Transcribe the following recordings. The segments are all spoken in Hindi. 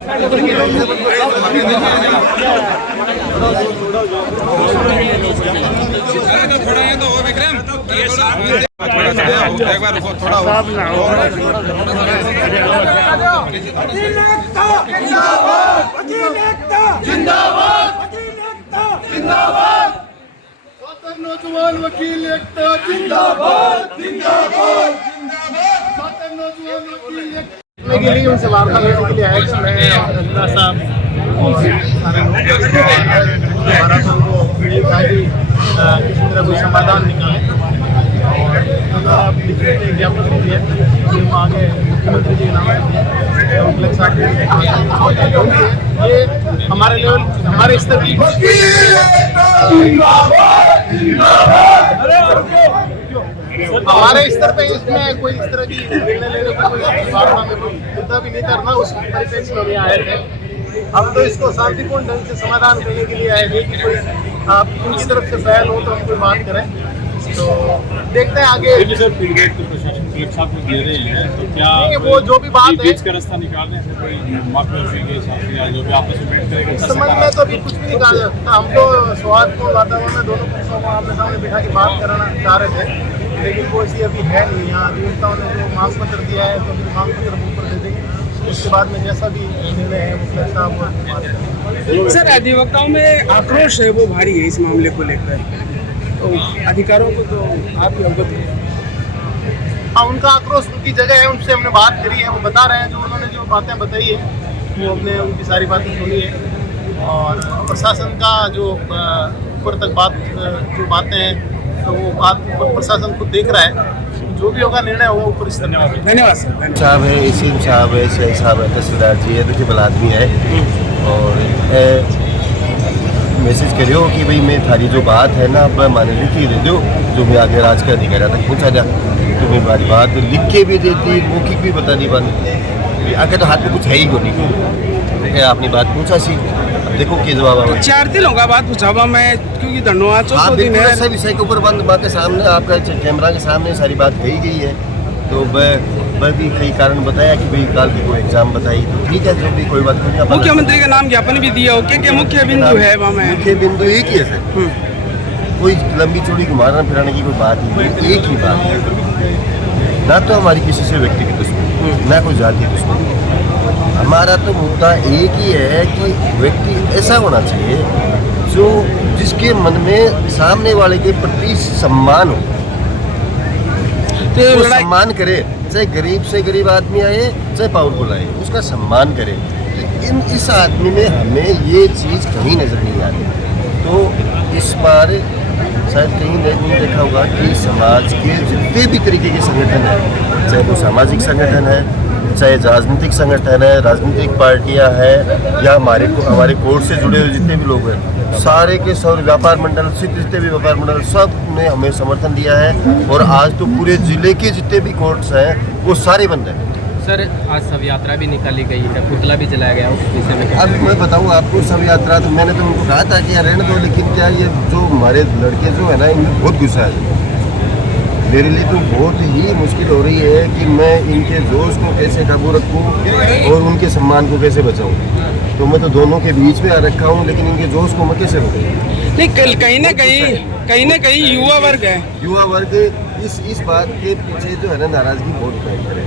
थोड़ा ये तो हो विक्रम, एक बार थोड़ा नौजवान वकील एकता जिंदाबाद जिंदाबाद जिंदाबाद नौजवान वकील के लिए उनसे वार्ता करने के लिए आए मैं साहब हमारा तो वो किसी तरह कोई समाधान निकाले ज्ञापन दिए आगे मुख्यमंत्री जी के नाम ये हमारे लेवल हमारे स्तर की हमारे स्तर पे इसमें कोई इस तरह की निर्णय लेने का कोई वार्ता में मुद्दा भी नहीं करना उस परिप्रेक्ष्य में आए थे। हम तो इसको शांतिपूर्ण ढंग से समाधान करने के लिए आए थे कि कोई उनकी तरफ से पहल हो तो हम कोई बात करें। तो देखते हैं आगे सर फीडबैक तो प्रशासन सुरक्षा को दे रही है तो क्या वो जो भी बात है बीच का रास्ता निकालने से कोई माफी के हिसाब से या जो भी आपस में बैठ करेगा इस संबंध में तो अभी कुछ भी नहीं कहा जा सकता। हम तो सौहार्दपूर्ण वातावरण में दोनों पक्षों को आमने सामने बिठा के बात कराना चाह रहे थे, लेकिन वो ऐसी अभी है नहीं। यहाँ अधिवक्ताओं ने जो मांग पत्र दिया है तो फिर मांग पत्र ऊपर दे देंगे, उसके बाद में जैसा भी निर्णय है वो सर अधिवक्ताओं में आक्रोश है वो भारी है इस मामले को लेकर, तो अधिकारों को तो आप ही अवगत हैं। हाँ, उनका आक्रोश उनकी जगह है, उनसे हमने बात करी है, वो बता रहे हैं जो उन्होंने जो बातें बताई है वो हमने उनकी सारी बातें सुनी है। और प्रशासन का जो ऊपर तक बात जो बातें हैं तो वो बात प्रशासन खुद देख रहा है, जो भी होगा निर्णय होगा ऊपर इस तरह। धन्यवाद सर। साहब है, एसीएम साहब है, सीआई साहब है, तहसीलदार जी है, देखिए बला आदमी है और मैसेज करियो कि भाई मैं थारी जो बात है ना अब माने लिख के दे दो, जो मैं आगे राज का अधिकारियों तक पहुँचा जा, तो मैं हमारी बात लिख के भी देती, मौखिक भी बता दी बात आगे तो हाथ में कुछ है ही को नहीं, आपने बात पूछा सी, अब देखो क्या जवाब आवा। 4 दिन होगा बात पूछा मैं क्योंकि धन्यवाद आप ऐसे विषय के ऊपर बंद बात के सामने आपका कैमरा के सामने सारी बात कही गई है, तो मैं भी कई कारण बताया कि भाई कल की कोई एग्जाम बताई तो ठीक है, जो भी कोई बात नहीं। मुख्यमंत्री का नाम ज्ञापन भी दिया हो क्या मुख्य बिंदु है वहाँ में? मुख्य बिंदु एक ही है सर, कोई लंबी चौड़ी घुमाना फिराने की कोई बात नहीं, एक ही बात है, ना तो हमारी किसी से व्यक्तिगत दुश्मनी ना कोई जाति दुश्मनी, हमारा तो मुद्दा एक ही है कि व्यक्ति ऐसा होना चाहिए जो जिसके मन में सामने वाले के प्रति सम्मान हो, तो सम्मान करे, चाहे गरीब से गरीब आदमी आए चाहे पावरफुल आए, उसका सम्मान करे। इस आदमी में हमें ये चीज़ कहीं नजर नहीं आ रही, तो इस बार शायद कहीं नहीं देखा होगा कि समाज के जितने भी तरीके के संगठन हैं, चाहे वो सामाजिक संगठन है, चाहे राजनीतिक संगठन है, राजनीतिक पार्टियां हैं, या हमारे कोर्ट से जुड़े हुए जितने भी लोग हैं, सारे के सब व्यापार मंडल जितने भी व्यापार मंडल सब ने हमें समर्थन दिया है। और आज तो पूरे जिले के जितने भी कोर्ट्स हैं वो सारे बंद हैं। सर आज शव यात्रा भी निकाली गई है, पुतला भी जलाया गया, उस विषय में अब मैं बताऊँ आपको, शव यात्रा तो मैंने तो उनको कहा था कि यार रहने दो, लेकिन क्या ये जो हमारे लड़के जो है ना इनमें बहुत गुस्सा है, मेरे लिए तो बहुत ही मुश्किल हो रही है कि मैं इनके जोश को कैसे काबू रखूं और उनके सम्मान को कैसे बचाऊं। तो मैं तो दोनों के बीच में आ रखा हूं, लेकिन इनके जोश को मैं कैसे बचाऊं? नहीं, कहीं ना कहीं युवा वर्ग है, युवा वर्ग इस बात के पीछे जो है ना नाराजगी बहुत भयंकर है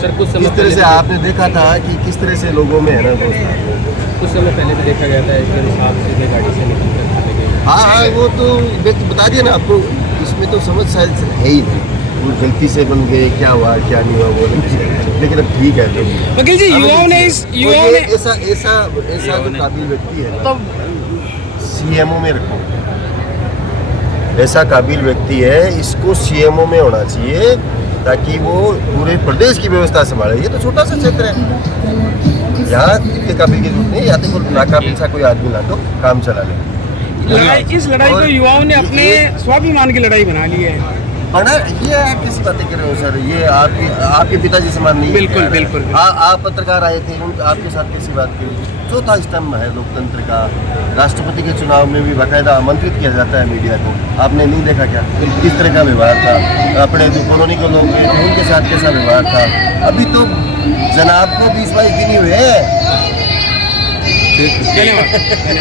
सर। कुछ समय इस तरह से आपने देखा था कि किस तरह से लोगों में है ना कुछ समय पहले भी देखा गया था एक साहब सीधे गाड़ी से निकल कर चले गए। हाँ, वो तो व्यक्ति बता दिया ना आपको, इसमें तो समझ शायद है ही नहीं, वो गलती से बन गए, क्या हुआ क्या नहीं हुआ वो, लेकिन अब ठीक है। तो वकील जी युवाओं ने ऐसा जो काबिल व्यक्ति है तो सीएमओ में रखो, ऐसा काबिल व्यक्ति है इसको सीएमओ में होना चाहिए ताकि वो पूरे प्रदेश की व्यवस्था संभाले। ये तो छोटा सा क्षेत्र है, यहाँ इतने काबिल की जरूरत नहीं, या तो नाकाबिल सा कोई आदमी ला दो काम चला ले। इस लड़ाई को युवाओं ने अपने स्वाभिमान की लड़ाई बना ली है। बना ये आप किसी बातें कर रहे हो सर, ये आपके पिताजी समान नहीं। बिल्कुल बिल्कुल। आप पत्रकार आए थे, आपके साथ कैसी बात करी? चौथा स्तंभ है लोकतंत्र का, राष्ट्रपति के चुनाव में भी बाकायदा आमंत्रित किया जाता है मीडिया को, आपने नहीं देखा क्या किस तरह का व्यवहार था? अपने जो कॉलोनी के लोग थे उनके साथ कैसा व्यवहार था? अभी तो जनाब को 20-22 दिन ही हुए, धन्यवाद धन्यवाद।